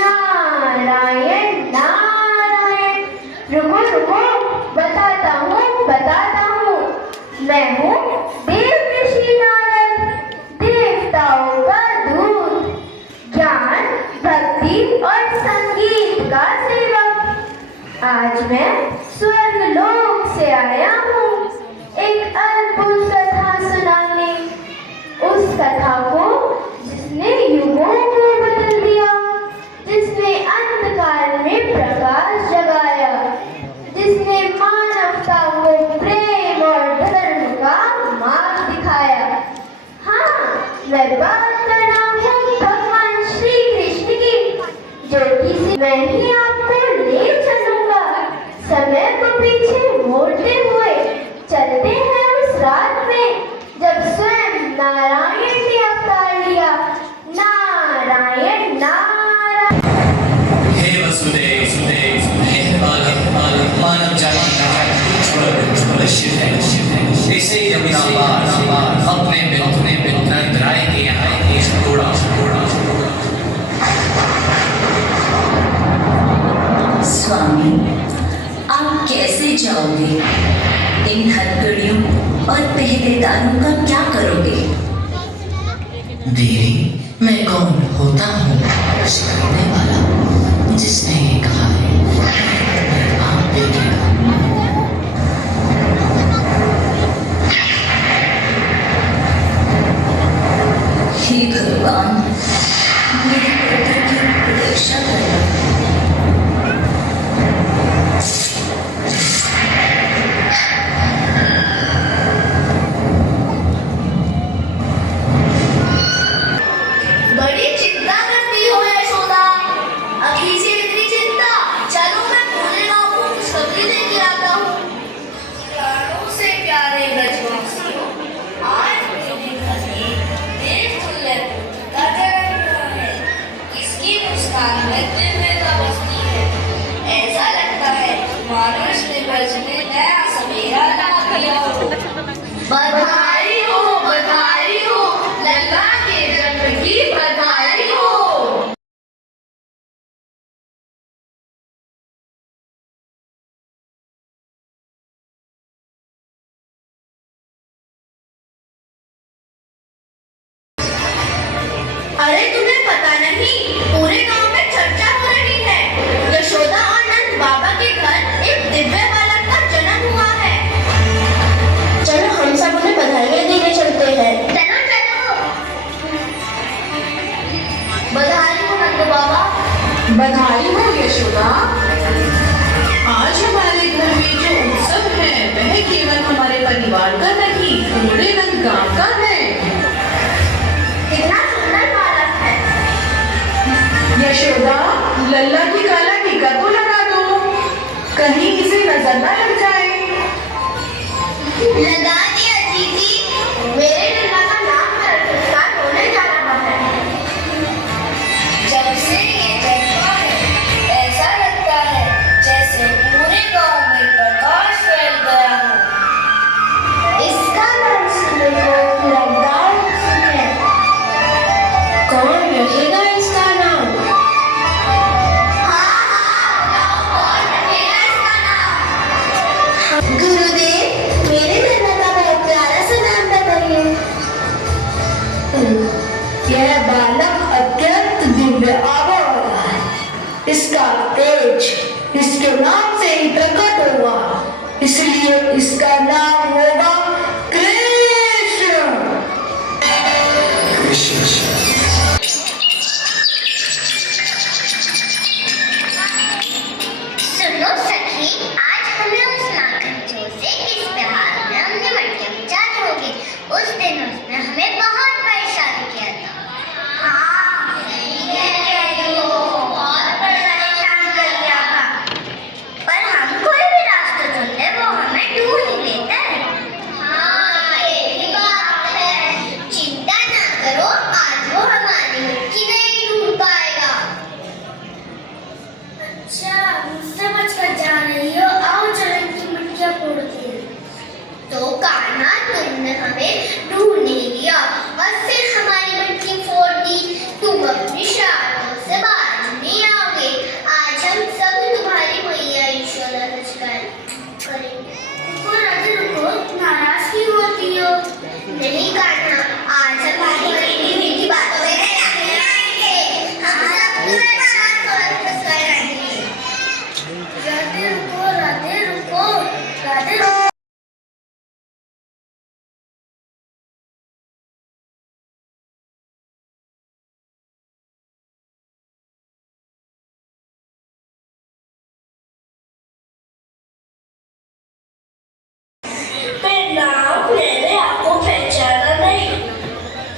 नारायण नारायण। रुको रुको, बताता हूँ। मैं हूँ देव ऋषि नारद, देवताओं का दूत, ज्ञान भक्ति और संगीत का सेवक। आज मैं स्वर्गलोक से आया हूँ एक अद्भुत कथा सुनाने। उस कथा को जिसने युगों को बदल दिया, जिसने अंधकार में प्रकाश जगाया, जिसने मानवता को प्रेम और धर्म का मार्ग दिखाया। हाँ, मैं बात कर रहा हूँ भगवान श्री कृष्ण की, जो कि मैं ही आपको ले चलूंगा। समय को पीछे मोड़ते हुए चलते हैं उस रात में जब स्वयं नारायण ने अवतार लिया। नारायण नारायण। हे वसुदेव मानव जाति का मनुष्य है। इसे यमुना पार अपने नंद राय के यहाँ छोड़ा। स्वामी, आप कैसे जाओगे? इन हथकड़ियों और पहरेदारों का क्या करोगे? देवी, मैं कौन होता हूँ? सिखाने वाला, जिसने ये कहा है आप देखेगा। हे भगवान, मेरे पुत्र की रक्षा करना। बड़ी चिंता करती हो यशोदा। अभी से इतनी चिंता? चलो मैं पूरे गांव को खुशखबरी देके आता हूँ। प्राणों से प्यारे ब्रजवासियों, आज मेरे घर में देवतुल्य पुत्र का जन्म हुआ है। इसकी मुस्कान में दिव्यता बसती है। ऐसा लगता है मानो इसने ब्रज में नया सवेरा ला दिया हो। बधाई हो लल्ला के जन्म की बधाई हो। अरे तुम्हें पता नहीं, पूरे गांव में चर्चा हो रही है। यशोदा और नंद बाबा के घर एक दिव्य बालक का जन्म हुआ है। चलो हम सब उन्हें बधाइयाँ देने चलते हैं। चलो। बधाई हो नंद बाबा। बधाई हो यशोदा। आज हमारे घर में जो उत्सव है वह केवल हमारे परिवार का नहीं, पूरे नंदगांव का है। कितना सुंदर बालक है। यशोदा, लल्ला की काला टीका तो लगा दो, कहीं इसे नजर न लग जाए। लगा दिया दीदी। मेरे लल्ला का नाम संस्कार होने जा रहा है। जब से ये जन्मा है, ऐसा लगता है जैसे पूरे गांव में प्रकाश फैल गया हो। इसका नाम सुनने को लगता है। कौन रखेगा इसका नाम? हाँ, कौन रखेगा इसका नाम? गुरुदेव, मेरे लल्ला का बहुत प्यारा सा नाम बताइए। यह बालक अत्यंत दिव्य आवाज है। इसका तेज इसके नाम से ही प्रकट हुआ, इसलिए इसका नाम होगा कृष्ण। सुनो सखी, आज हमें उस नागरजों से किस त्योहार में हमने मटकियाँ बुझानी होगी। उस दिन उसने हमें बहुत परेशान किया था। हाँ, ये कह रही हो, बहुत परेशान कर दिया था। पर हम कोई भी रास्ता चुनते वो हमें ढूंढ ही लेता है। हाँ, ये भी बात है। चिंता ना करो, आज वो हमारी मटकी नहीं ढूंढ पाएगा। अच्छा, मुझसे बचकर जा रही हो, आओ चलें रुको राधे रुको, नाराज क्यों होती हो? नहीं कान्हा, आज हमारी मीठी बातों में नहीं आएंगे। हम सब पूरे साथ वापस आएंगे। राधे रुको, राधे रुको, राधे रुको। नाम मैंने आपको पहचाना नहीं।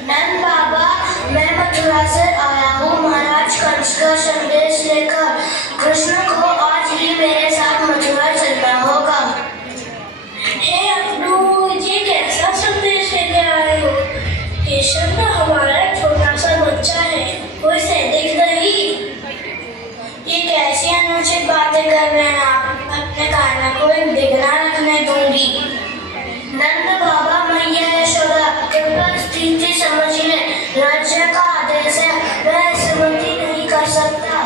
नंद बाबा, मैं मथुरा से आया हूँ महाराज कंस का संदेश लेकर। कृष्ण को आज ही मेरे साथ मथुरा चलना होगा। हे अपनू, ये कैसा संदेश लेके आए हो? केशव तो हमारा छोटा सा बच्चा है, कोई सैनिक नहीं। ये कैसी अनुचित बातें कर रहे हैं आप? अपने कान्हा को दिखना रखने दूंगी। नंद बाबा, मैया यशोदा, कृपया स्थिति समझ ले। राज्य का आदेश है, मैं सम्मति नहीं कर सकता।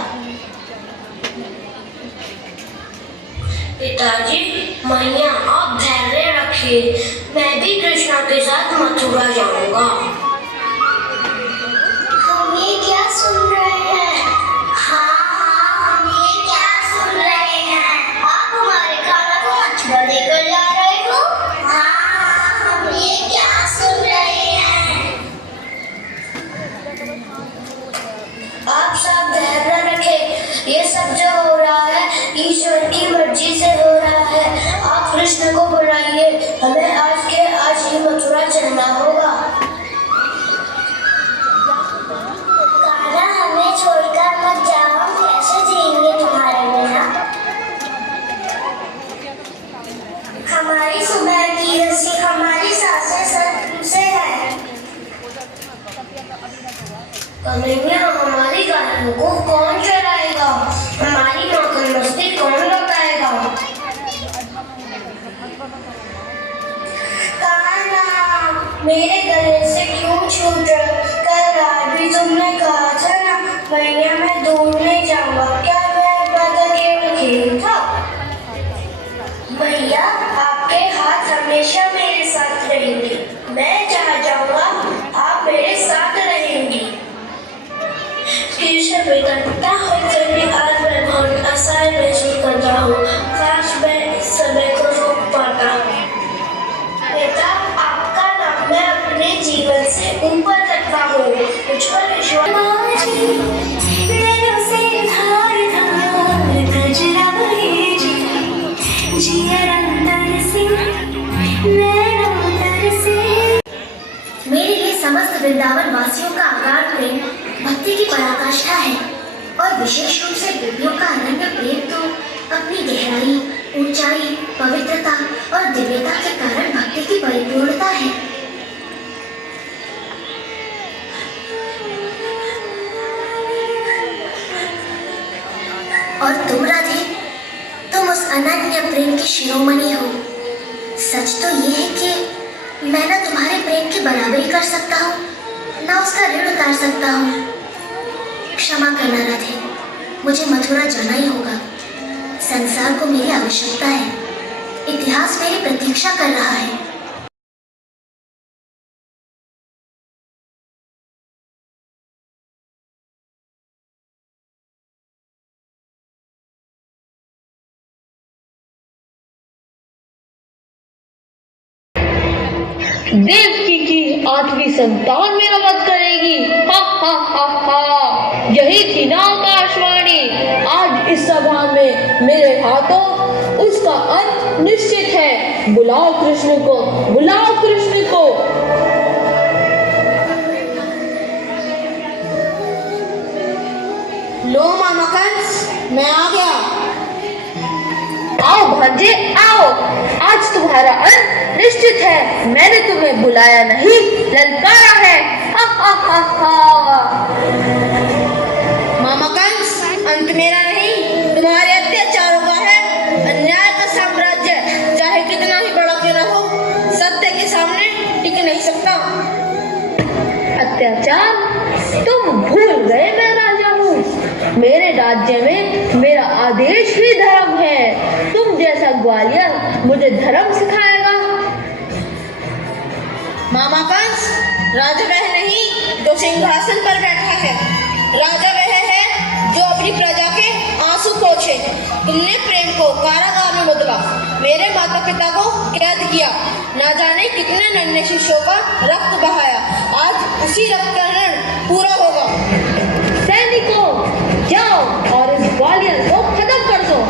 पिताजी, मैया आप धैर्य रखिए, मैं भी कृष्णा के साथ मथुरा जाऊंगा। हम ये क्या सुन रहे हैं? हाँ, हम ये क्या सुन रहे हैं? आप हमारे कान्हा को मथुरा लेकर जा रहे हो? ये क्या सुन रहे हैं? आप सब धैर्य रखें। ये सब जो हो रहा है ईश्वर की मर्जी से हो रहा है। आप कृष्ण को बुलाइए, हमें आज के आज ही मथुरा चलना होगा। कान्हा, हमें छोड़कर मत जाओ, हम कैसे जिएंगे तुम्हारे बिना? हमारी सुबह की रस्सी हमारी सांसें से है। कन्हैया, हमारी गायों को कौन चराएगा? हमारी माखन मस्ती कौन लगाएगा? कान्हा, मेरे गले से क्यों छूट रहा? कल रात भी तुमने कहा था ना, भैया मैं दूर नहीं जाऊंगा। क्या मैं बता के खेल था? भैया, आपके हाथ हमेशा मेरे साथ रहेंगे। मैं जहाँ जाऊंगा आप मेरे साथ रहेंगी। कृष्ण बेटा, पता होकर भी आज मैं बहुत असहाय महसूस कर रहा हूँ। काश मैं इस समय को रोक पाता। बेटा, आपका नाम मैं अपने जीवन से ऊपर रखता हूँ। मुझ पर विश्वास। मेरे लिए समस्त वृंदावन वासियों का अगाध प्रेम भक्ति की पराकाष्ठा है, और विशेष रूप से गोपियों का अनन्य प्रेम तो अपनी गहराई, ऊंचाई, पवित्रता और दिव्यता के कारण भक्ति की परिपूर्णता है। और तुम राधे, तुम उस अनन्य प्रेम की शिरोमणि हो। सच तो ये है कि मैं न तुम्हारे प्रेम की बराबरी कर सकता हूँ, न उसका ऋण उतार सकता हूँ। क्षमा करना राधे, मुझे मथुरा जाना ही होगा। संसार को मेरी आवश्यकता है, इतिहास मेरी प्रतीक्षा कर रहा है। देवकी की 8वीं संतान मेरा वध करेगी। हा हा हा हा, यही थी ना आकाशवाणी। आज इस सभा में मेरे हाथों उसका अंत निश्चित है। बुलाओ कृष्ण को, बुलाओ कृष्ण को। लो मामा कंस, मैं आ गया। आओ भांजे आओ, आज तुम्हारा अंत निश्चित है। मैंने तुम्हें बुलाया नहीं, ललकारा है। हा हा हा हा। मामा कंस, अंत मेरा नहीं, तुम्हारे अत्याचारों का है। अन्याय का साम्राज्य चाहे कितना ही बड़ा क्यों न हो, सत्य के सामने टिक नहीं सकता। अत्याचार? तुम भूल गए मैं राजा हूँ। मेरे राज्य में मेरा आदेश ही धर्म है। तुम जैसा ग्वालियर मुझे धर्म सिखाएगा? मामा कंस, राजा वह नहीं जो सिंहासन पर बैठा है, राजा वह है जो अपनी प्रजा के आंसू पोंछे। तुमने प्रेम को कारागार में बदला, मेरे माता पिता को कैद किया, ना जाने कितने नन्हे शिष्यों का रक्त बहाया। आज उसी रक्त का ऋण पूरा होगा। सैनिकों, जाओ और इस ग्वालियर को खत्म कर दो।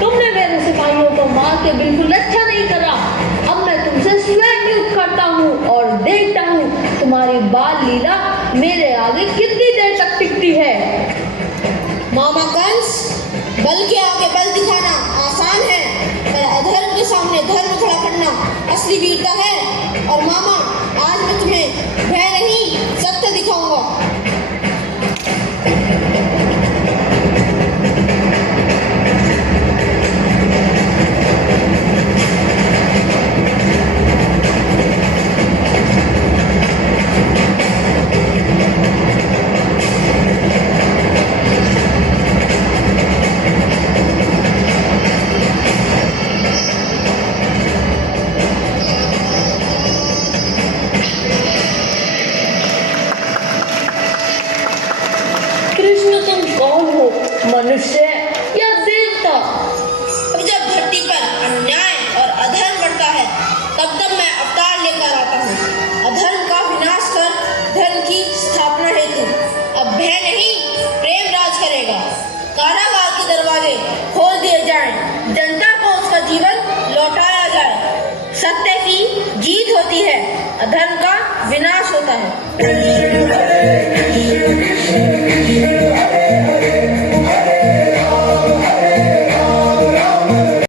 तुमने मेरे सिपाहियों को मार के बिल्कुल अच्छा नहीं करा। अब मैं तुमसे स्वयं युद्ध करता हूँ और देखता हूँ तुम्हारी बाल लीला मेरे आगे कितनी देर तक टिकती है। मामा कंस, बल के आगे बल दिखाना आसान है, पर अधर्म के सामने धर्म खड़ा करना असली वीरता है। और मामा, आज मैं तुम्हें भय नहीं सत्य दिखाऊंगा। मनुष्य या देवता? अब जब धरती पर अन्याय और अधर्म बढ़ता है, तब मैं अवतार लेकर आता हूँ। अधर्म का विनाश कर धर्म की स्थापना हेतु अब भय नहीं, प्रेम राज करेगा। कारागार के दरवाजे खोल दिए जाएं, जनता को उसका जीवन लौटाया जाए। सत्य की जीत होती है, अधर्म का विनाश होता है।